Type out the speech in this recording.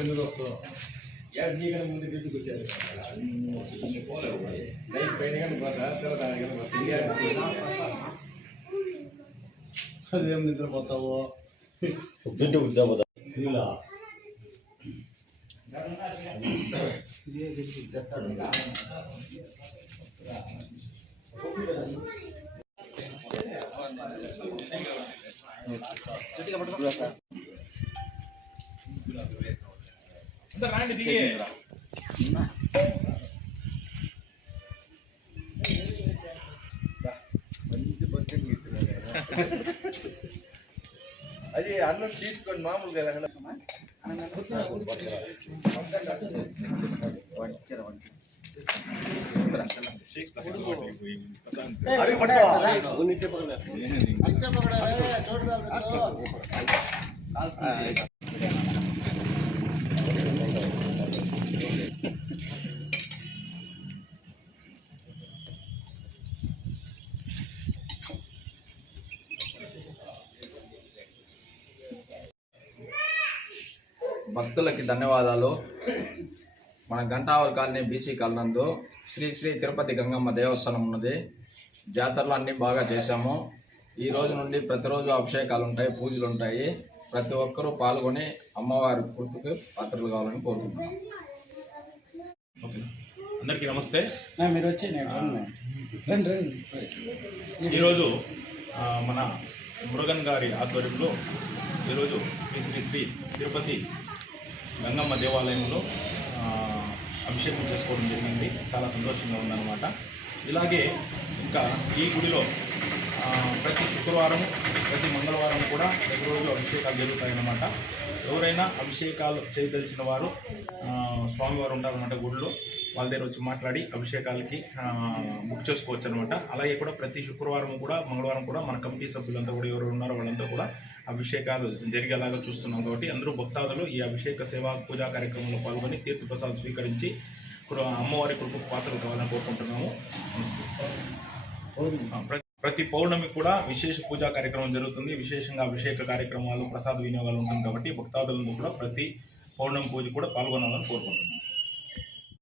ఎందుకు వస్తావు నీకన్నా ముందు డ్యూటీకి వచ్చారు నైట్ పైన కానీ పోతా అదేం నిద్రపోతావు రాండి దిగి మంచి బకెట్ అది అన్నం తీసుకొని మామూలుగా భక్తులకి ధన్యవాదాలు. మన గంటావర్ కాలనీ బీసీ కాలనందు శ్రీ శ్రీ తిరుపతి గంగమ్మ దేవస్థానం ఉన్నది. జాతరలు అన్నీ బాగా చేశాము. ఈ రోజు నుండి ప్రతిరోజు అభిషేకాలు ఉంటాయి, పూజలు ఉంటాయి. ప్రతి ఒక్కరూ పాల్గొని అమ్మవారి కృపకు పాత్రలు కావాలని కోరుకుంటున్నాం. ఓకే, అందరికీ నమస్తే. మీరు వచ్చి రండి. ఈరోజు మన మురుగన్ గారి ఆధ్వర్యంలో ఈరోజు శ్రీ శ్రీ శ్రీ తిరుపతి గంగమ్మ దేవాలయంలో అభిషేకం చేసుకోవడం జరిగింది. చాలా సంతోషంగా ఉందన్నమాట. ఇలాగే ఇంకా ఈ గుడిలో ప్రతి శుక్రవారం ప్రతి మంగళవారం కూడా ప్రతిరోజు అభిషేకాలు జరుగుతాయన్నమాట. ఎవరైనా అభిషేకాలు చేయదలిచిన వారు స్వామివారు ఉంటారన్నమాట గుడిలో, వాళ్ళ దగ్గర వచ్చి మాట్లాడి అభిషేకాలకి బుక్ చేసుకోవచ్చు అనమాట. అలాగే కూడా ప్రతి శుక్రవారం కూడా మంగళవారం కూడా మన కమిటీ సభ్యులంతా కూడా ఎవరు ఉన్నారో వాళ్ళంతా కూడా అభిషేకాలు జరిగేలాగా చూస్తున్నాం. కాబట్టి అందరూ భక్తాదులు ఈ అభిషేక సేవా పూజా కార్యక్రమంలో పాల్గొని తీర్థప్రసాదం స్వీకరించి అమ్మవారి కృపకు పాత్రలు కావాలని కోరుకుంటున్నాము. ప్రతి పౌర్ణమి కూడా విశేష పూజా కార్యక్రమం జరుగుతుంది. విశేషంగా అభిషేక కార్యక్రమాలు, ప్రసాద వినియోగాలు ఉంటుంది. కాబట్టి భక్తాదులందరూ కూడా ప్రతి పౌర్ణమి పూజ కూడా పాల్గొనాలని కోరుకుంటున్నాం.